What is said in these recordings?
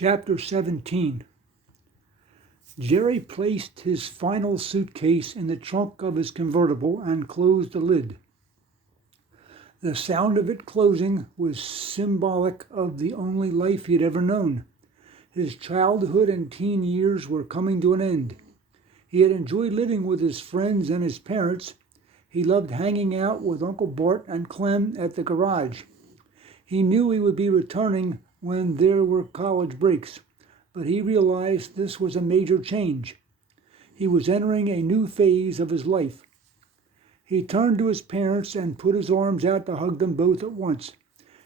Chapter 17. Jerry placed his final suitcase in the trunk of his convertible and closed the lid. The sound of it closing was symbolic of the only life he had ever known. His childhood and teen years were coming to an end. He had enjoyed living with his friends and his parents. He loved hanging out with Uncle Bart and Clem at the garage. He knew he would be returning when there were college breaks, but he realized this was a major change. He was entering a new phase of his life. He turned to his parents and put his arms out to hug them both at once.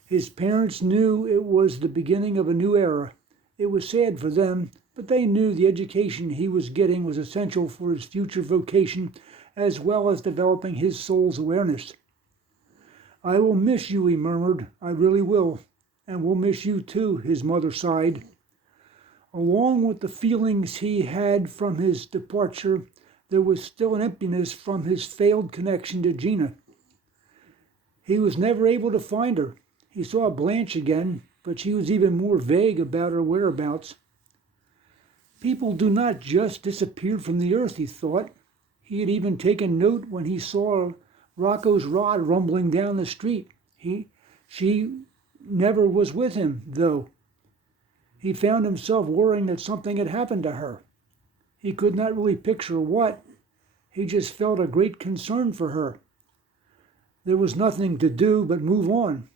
His parents knew it was the beginning of a new era. It was sad for them, but they knew the education he was getting was essential for his future vocation as well as developing his soul's awareness. "I will miss you," he murmured. "I really will. And we'll miss you too," his mother sighed. Along with the feelings he had from his departure, there was still an emptiness from his failed connection to Gina. He was never able to find her. He saw Blanche again, but she was even more vague about her whereabouts. People do not just disappear from the earth, he thought. He had even taken note when he saw Rocco's rod rumbling down the street. She never was with him, though. He found himself worrying that something had happened to her. He could not really picture what. He just felt a great concern for her. There was nothing to do but move on.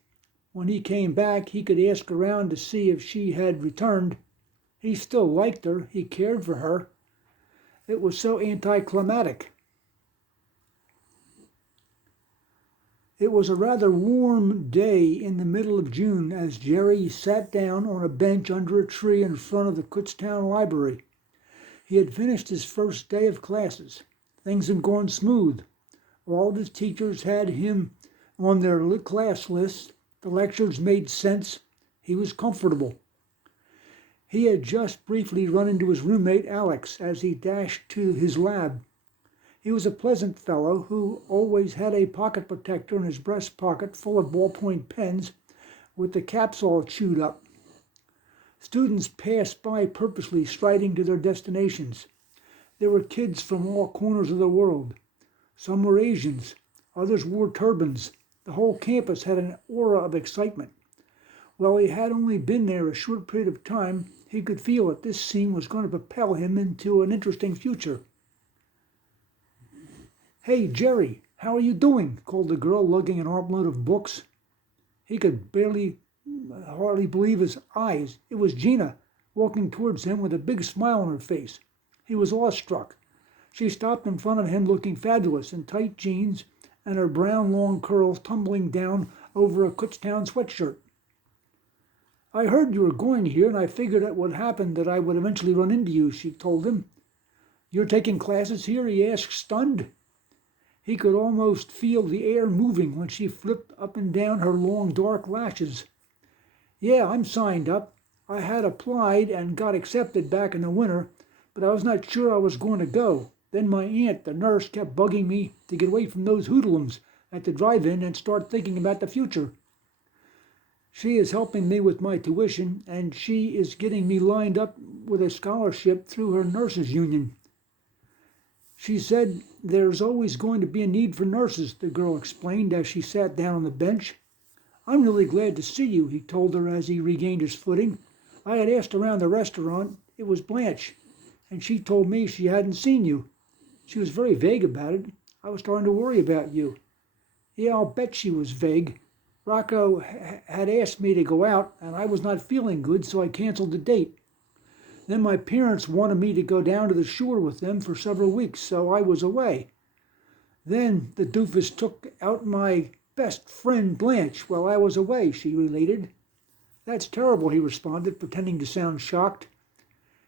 When he came back, he could ask around to see if she had returned. He still liked her. He cared for her. It was so anticlimactic. It was a rather warm day in the middle of June as Jerry sat down on a bench under a tree in front of the Kutztown Library. He had finished his first day of classes. Things had gone smooth. All of his teachers had him on their class list. The lectures made sense. He was comfortable. He had just briefly run into his roommate Alex as he dashed to his lab. He was a pleasant fellow who always had a pocket protector in his breast pocket full of ballpoint pens with the caps all chewed up. Students passed by purposely striding to their destinations. There were kids from all corners of the world. Some were Asians. Others wore turbans. The whole campus had an aura of excitement. While he had only been there a short period of time, he could feel that this scene was going to propel him into an interesting future. "Hey, Jerry, how are you doing?" called the girl, lugging an armload of books. He could hardly believe his eyes. It was Gina, walking towards him with a big smile on her face. He was awestruck. She stopped in front of him looking fabulous in tight jeans and her brown long curls tumbling down over a Kutztown sweatshirt. "I heard you were going here, and I figured it would happen that I would eventually run into you," she told him. "You're taking classes here?" he asked, stunned. He could almost feel the air moving when she flipped up and down her long dark lashes. "Yeah, I'm signed up. I had applied and got accepted back in the winter, but I was not sure I was going to go. Then my aunt, the nurse, kept bugging me to get away from those hoodlums at the drive-in and start thinking about the future. She is helping me with my tuition, and she is getting me lined up with a scholarship through her nurses' union. She said there's always going to be a need for nurses," the girl explained as she sat down on the bench. "I'm really glad to see you," he told her as he regained his footing. "I had asked around the restaurant. It was Blanche, and she told me she hadn't seen you. She was very vague about it. I was starting to worry about you." "Yeah, I'll bet she was vague. Rocco had asked me to go out, and I was not feeling good, so I canceled the date. Then my parents wanted me to go down to the shore with them for several weeks, so I was away. Then the doofus took out my best friend Blanche while I was away," she related. "That's terrible," he responded, pretending to sound shocked.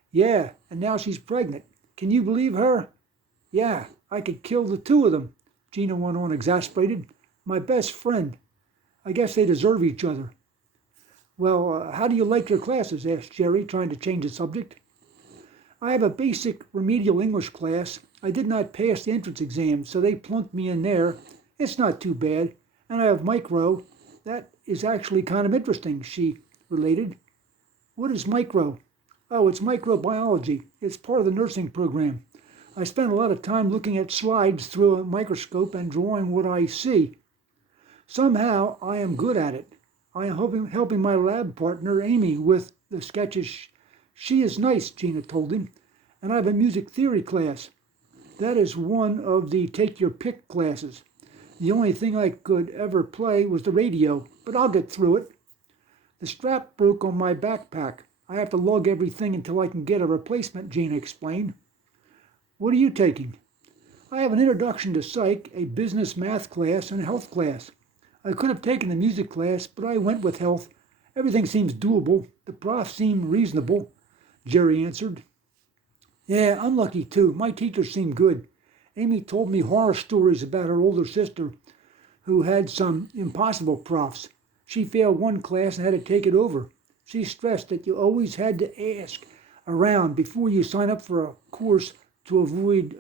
"Yeah, and now she's pregnant. Can you believe her?" "Yeah, I could kill the two of them," Gina went on, exasperated. "My best friend. I guess they deserve each other." "Well, how do you like your classes?" asked Jerry, trying to change the subject. "I have a basic remedial English class. I did not pass the entrance exam, so they plunked me in there. It's not too bad. And I have micro. That is actually kind of interesting," she related. What is micro? Oh, it's microbiology. It's part of the nursing program. I spend a lot of time looking at slides through a microscope and drawing what I see. Somehow I am good at it. I am helping my lab partner Amy with the sketches. She is nice, Gina told him, and I have a music theory class. That is one of the take your pick classes. The only thing I could ever play was the radio, but I'll get through it. The strap broke on my backpack. I have to lug everything until I can get a replacement, Gina explained. What are you taking? I have an introduction to psych, a business math class, and a health class. I could have taken the music class, but I went with health. Everything seems doable. The profs seem reasonable, Jerry answered. Yeah, I'm lucky too. My teachers seem good. Amy told me horror stories about her older sister who had some impossible profs. She failed one class and had to take it over. She stressed that you always had to ask around before you sign up for a course to avoid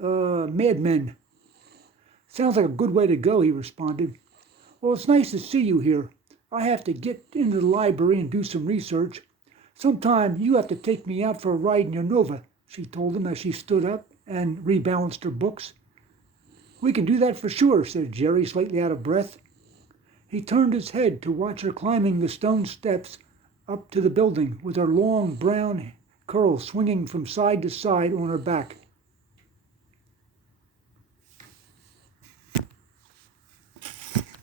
madmen. Sounds like a good way to go, he responded. Well, it's nice to see you here. I have to get into the library and do some research. Sometime you have to take me out for a ride in your Nova, she told him as she stood up and rebalanced her books. We can do that for sure, said Jerry, slightly out of breath. He turned his head to watch her climbing the stone steps up to the building with her long brown curls swinging from side to side on her back.